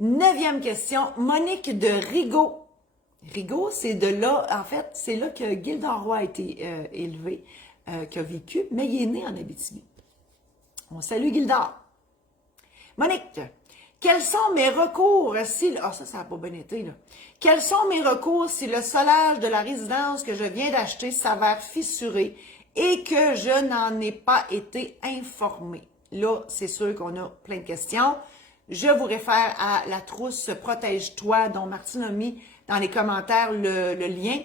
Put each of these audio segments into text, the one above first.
9e question, Monique de Rigaud. Rigaud, c'est de là, en fait, c'est là que Gilda Roy a été élevé, qui a vécu, mais il est né en Abitibi. On salue Gilda. Monique, quels sont mes recours si... Ah, ça n'a pas bien été, là. Quels sont mes recours si le solage de la résidence que je viens d'acheter s'avère fissuré et que je n'en ai pas été informée? Là, c'est sûr qu'on a plein de questions. Je vous réfère à la trousse Protège-toi dont Martine a mis dans les commentaires le lien.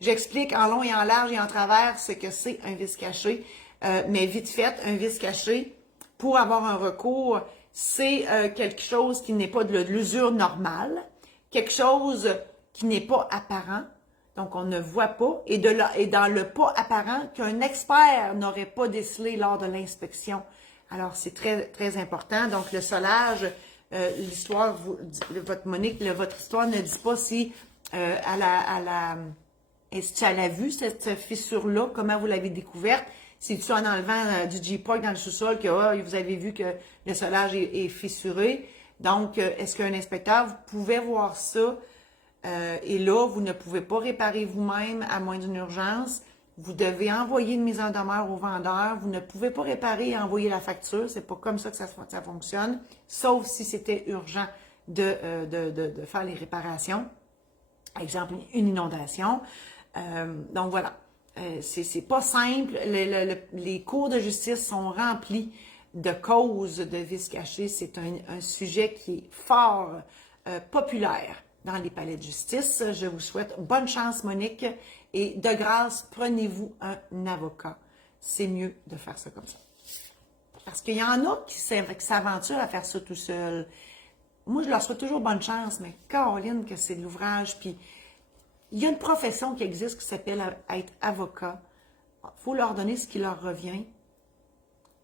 J'explique en long et en large et en travers ce que c'est un vice caché. Mais vite fait, un vice caché, pour avoir un recours, c'est quelque chose qui n'est pas de l'usure normale, quelque chose qui n'est pas apparent, donc on ne voit pas, et dans le pas apparent qu'un expert n'aurait pas décelé lors de l'inspection. Alors, c'est très, très important. Donc, le solage, l'histoire, votre Monique, votre histoire ne dit pas si est-ce qu'elle a vu cette fissure-là, comment vous l'avez découverte? C'est-tu en enlevant du J-Park dans le sous-sol que vous avez vu que le solage est fissuré? Donc, est-ce qu'un inspecteur, vous pouvez voir ça? Et là, vous ne pouvez pas réparer vous-même à moins d'une urgence. Vous devez envoyer une mise en demeure au vendeur. Vous ne pouvez pas réparer et envoyer la facture. C'est pas comme ça que ça fonctionne, sauf si c'était urgent de faire les réparations. Exemple, une inondation. Donc voilà. C'est pas simple. Les cours de justice sont remplis de causes de vices cachés. C'est un sujet qui est fort populaire dans les palais de justice. Je vous souhaite bonne chance, Monique. Et de grâce, prenez-vous un avocat. C'est mieux de faire ça comme ça. Parce qu'il y en a qui s'aventurent à faire ça tout seul. Moi, je leur souhaite toujours bonne chance, mais Caroline, que c'est de l'ouvrage. Puis, il y a une profession qui existe qui s'appelle être avocat. Il faut leur donner ce qui leur revient.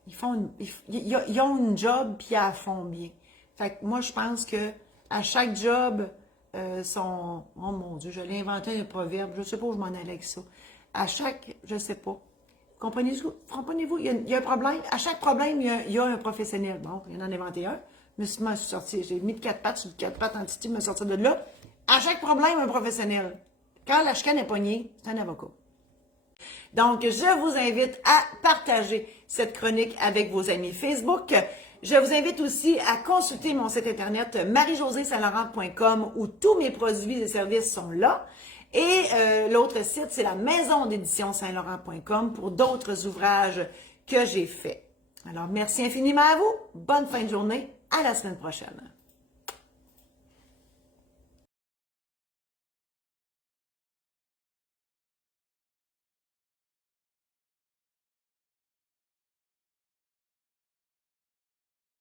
Ils ont une job, puis ils la font bien. Fait que moi, je pense que à chaque job, oh mon Dieu, j'allais inventer un proverbe, je ne sais pas où je m'en allais avec ça. À chaque, je ne sais pas. Comprenez-vous, il y a un problème. À chaque problème, il y a un professionnel. Bon, il y en a inventé un. Je suis sorti, j'ai mis de 4 pattes sur 4 pattes en titi, me sortir de là. À chaque problème, un professionnel. Quand la chicane est poignée, c'est un avocat. Donc, je vous invite à partager cette chronique avec vos amis Facebook. Je vous invite aussi à consulter mon site internet marie-josée-saint-laurent.com où tous mes produits et services sont là. Et l'autre site, c'est la maison d'édition saint-laurent.com pour d'autres ouvrages que j'ai faits. Alors, merci infiniment à vous. Bonne fin de journée. À la semaine prochaine.